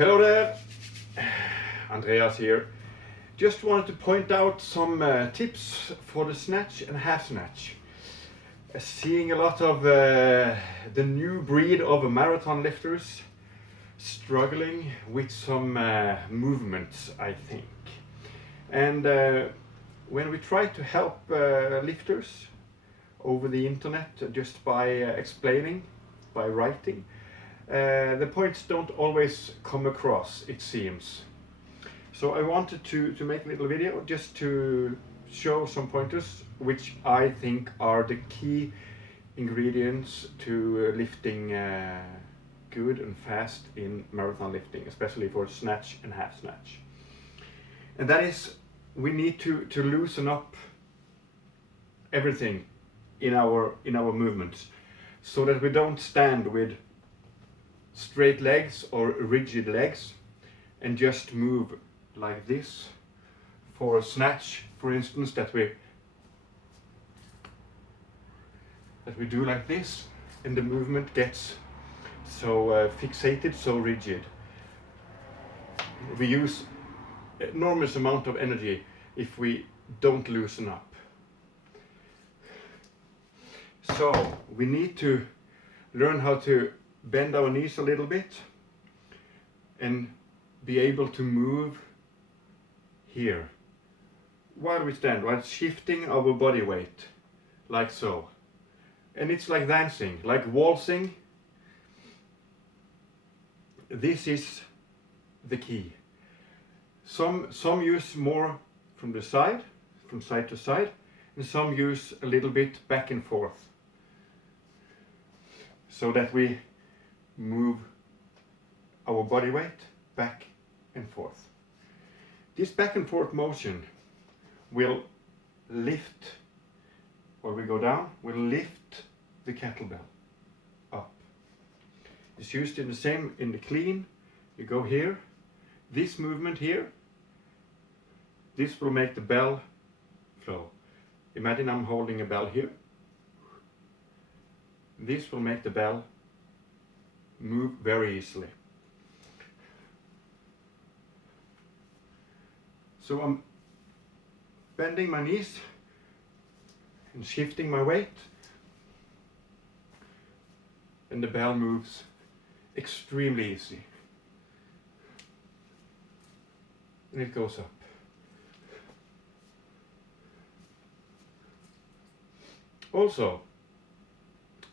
Hello there, Andreas here. Just wanted to point out some tips for the snatch and half snatch. Seeing a lot of the new breed of marathon lifters struggling with some movements, I think. And when we try to help lifters over the internet just by explaining, by writing, the points don't always come across, it seems. So I wanted to make a little video just to show some pointers which I think are the key ingredients to lifting good and fast in marathon lifting, especially for snatch and half snatch. And that is, we need to loosen up everything in our movements so that we don't stand with straight legs or rigid legs and just move like this for a snatch, for instance, that we do like this, and the movement gets so fixated, so rigid. We use enormous amount of energy if we don't loosen up. So we need to learn how to bend our knees a little bit and be able to move here while we stand, while shifting our body weight like so. And it's like dancing, like waltzing. This is the key. Some use more from the side, from side to side, and some use a little bit back and forth, so that we move our body weight back and forth. This back and forth motion will lift, or we go down, will lift the kettlebell up. It's used in the same in the clean. You go here, this movement here, this will make the bell flow. Imagine I'm holding a bell here. This will make the bell move very easily. So I'm bending my knees and shifting my weight, and the bell moves extremely easy. And it goes up. Also,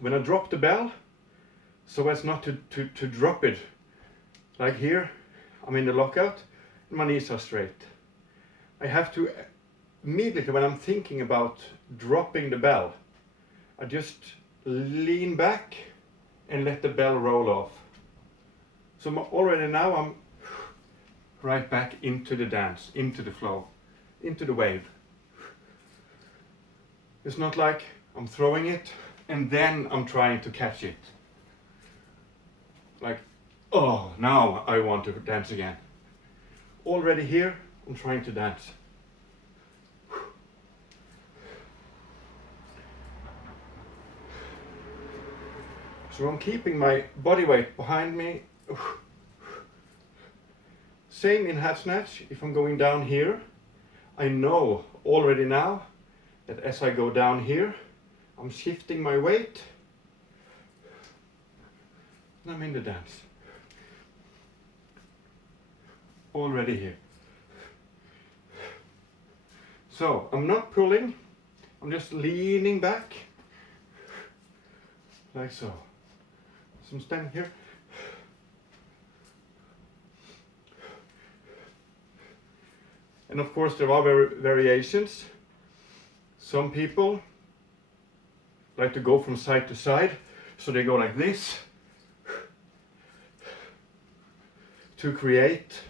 when I drop the bell, so as not to drop it, like here, I'm in the lockout, and my knees are straight. I have to immediately, when I'm thinking about dropping the bell, I just lean back and let the bell roll off. So already now I'm right back into the dance, into the flow, into the wave. It's not like I'm throwing it and then I'm trying to catch it. Like, oh, now I want to dance again. Already here, I'm trying to dance. So I'm keeping my body weight behind me. Same in half snatch. If I'm going down here, I know already now that as I go down here, I'm shifting my weight and I'm in the dance. Already here. So I'm not pulling, I'm just leaning back like so. So I'm standing here. And of course there are variations. Some people like to go from side to side, so they go like this to create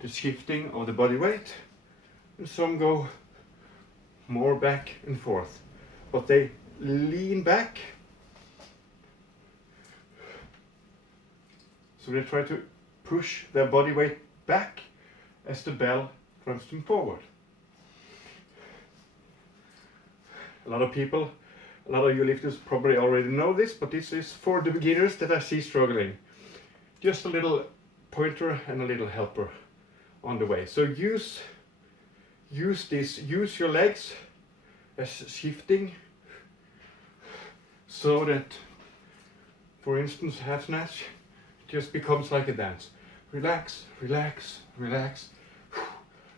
the shifting of the body weight, and some go more back and forth, but they lean back, so they try to push their body weight back as the bell drives them forward. A lot of you lifters probably already know this, but this is for the beginners that I see struggling. Just a little pointer and a little helper on the way. So use your legs as shifting, so that, for instance, half snatch just becomes like a dance. Relax, relax, relax,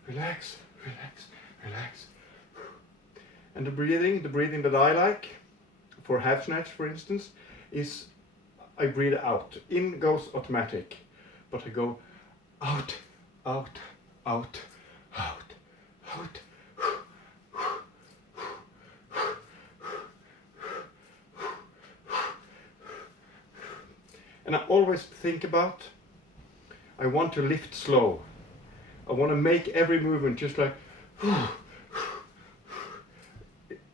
relax, relax, relax. And the breathing that I like for half snatch, for instance, is I breathe out. In goes automatic, but I go out, out, out, out, out. And I always think about, I want to lift slow. I want to make every movement just like,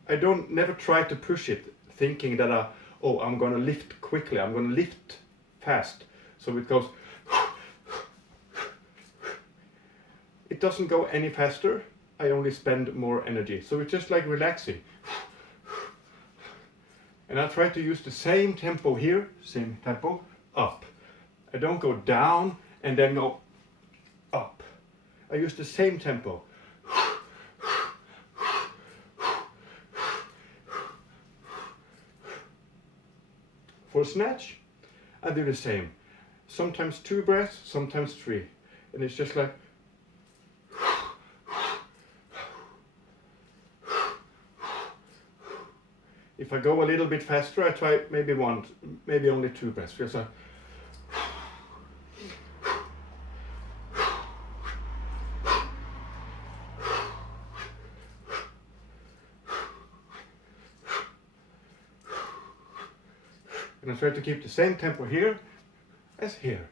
I don't never try to push it, thinking that I'm going to lift quickly, I'm going to lift fast. So it goes, it doesn't go any faster, I only spend more energy. So it's just like relaxing. And I try to use the same tempo here, same tempo, up. I don't go down and then go up. I use the same tempo. For snatch, I do the same. Sometimes 2 breaths, sometimes 3. And it's just like, if I go a little bit faster, I try maybe only 2 breaths. Just like, and I try to keep the same tempo here as here.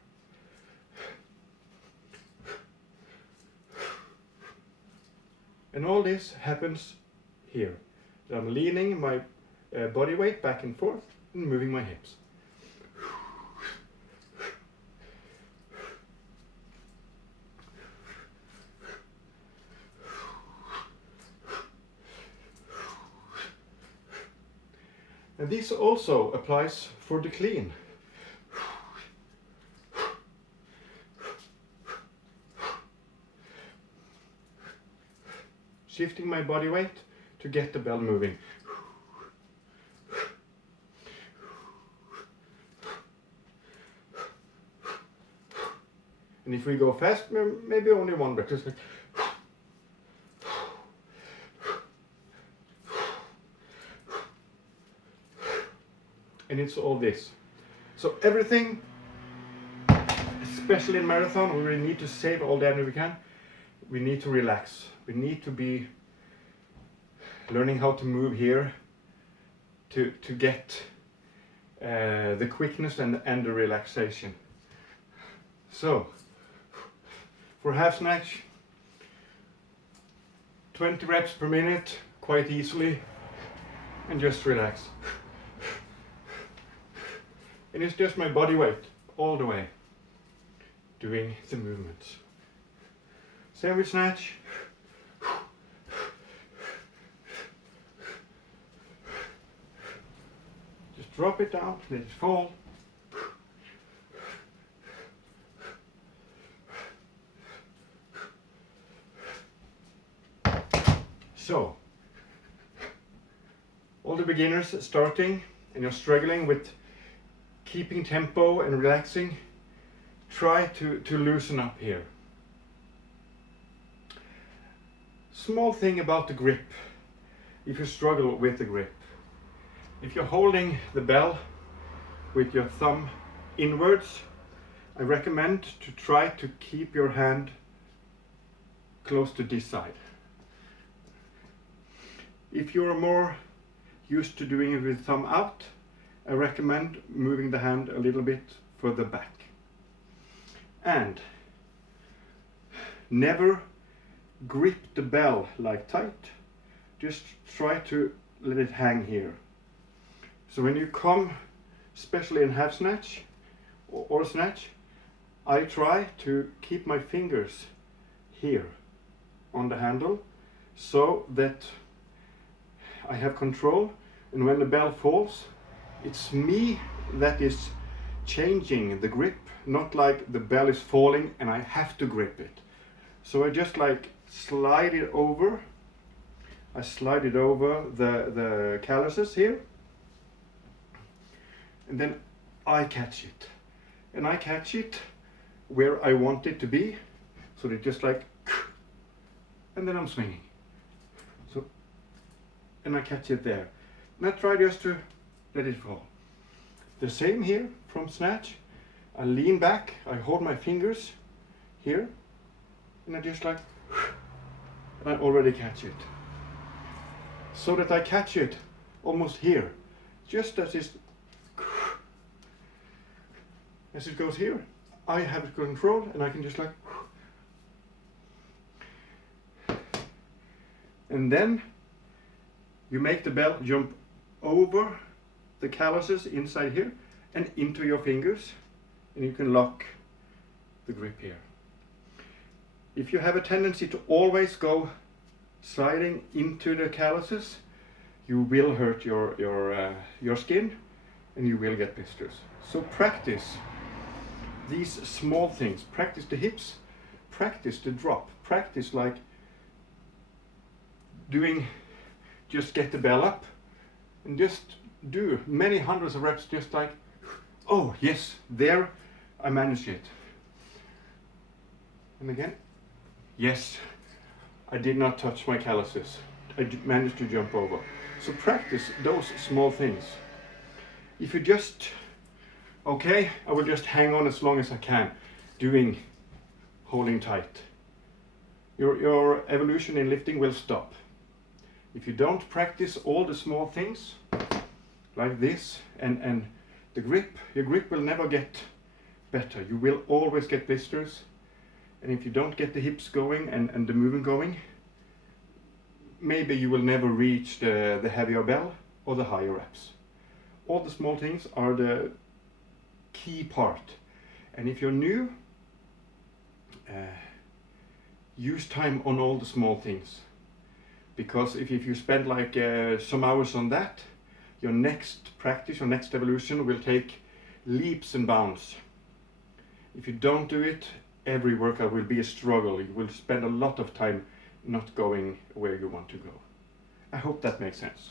And all this happens here. I'm leaning my body weight back and forth and moving my hips. And this also applies for the clean. Shifting my body weight to get the bell moving. And if we go fast, maybe only 1 breath. Just like, and it's all this. So everything, especially in marathon, we really need to save all the energy we can. We need to relax. We need to be learning how to move here to get the quickness and the relaxation. So for half snatch, 20 reps per minute, quite easily, and just relax. And it's just my body weight all the way doing the movements. Same with snatch. Just drop it down, let it fall. So, all the beginners starting and you're struggling with keeping tempo and relaxing, try to loosen up here. Small thing about the grip, if you struggle with the grip. If you're holding the bell with your thumb inwards, I recommend to try to keep your hand close to this side. If you're more used to doing it with thumb out, I recommend moving the hand a little bit further back. And never grip the bell like tight. Just try to let it hang here. So when you come, especially in half snatch or snatch, I try to keep my fingers here on the handle so that I have control, and when the bell falls, it's me that is changing the grip, not like the bell is falling and I have to grip it. So I just like slide it over. I slide it over the calluses here, and then I catch it. And I catch it where I want it to be, so they just like, and then I'm swinging. So, and I catch it there. And I try just to let it fall. The same here from snatch. I lean back, I hold my fingers here, and I just like, and I already catch it. So that I catch it almost here, just as it goes here. I have control and I can just like, and then you make the bell jump over the calluses inside here and into your fingers, and you can lock the grip here. If you have a tendency to always go sliding into the calluses, you will hurt your skin and you will get blisters. So practice these small things. Practice the hips, practice the drop, practice like doing, just get the bell up and just do many hundreds of reps, just like, oh yes, there I managed it. And again, yes, I did not touch my calluses. I managed to jump over. So practice those small things. If you just, okay, I will just hang on as long as I can, holding tight. Your evolution in lifting will stop. If you don't practice all the small things, like this, and the grip, your grip will never get better. You will always get blisters. And if you don't get the hips going and the movement going, maybe you will never reach the heavier bell or the higher reps. All the small things are the key part. And if you're new, use time on all the small things. Because if you spend like some hours on that, your next practice, your next evolution will take leaps and bounds. If you don't do it, every workout will be a struggle. You will spend a lot of time not going where you want to go. I hope that makes sense.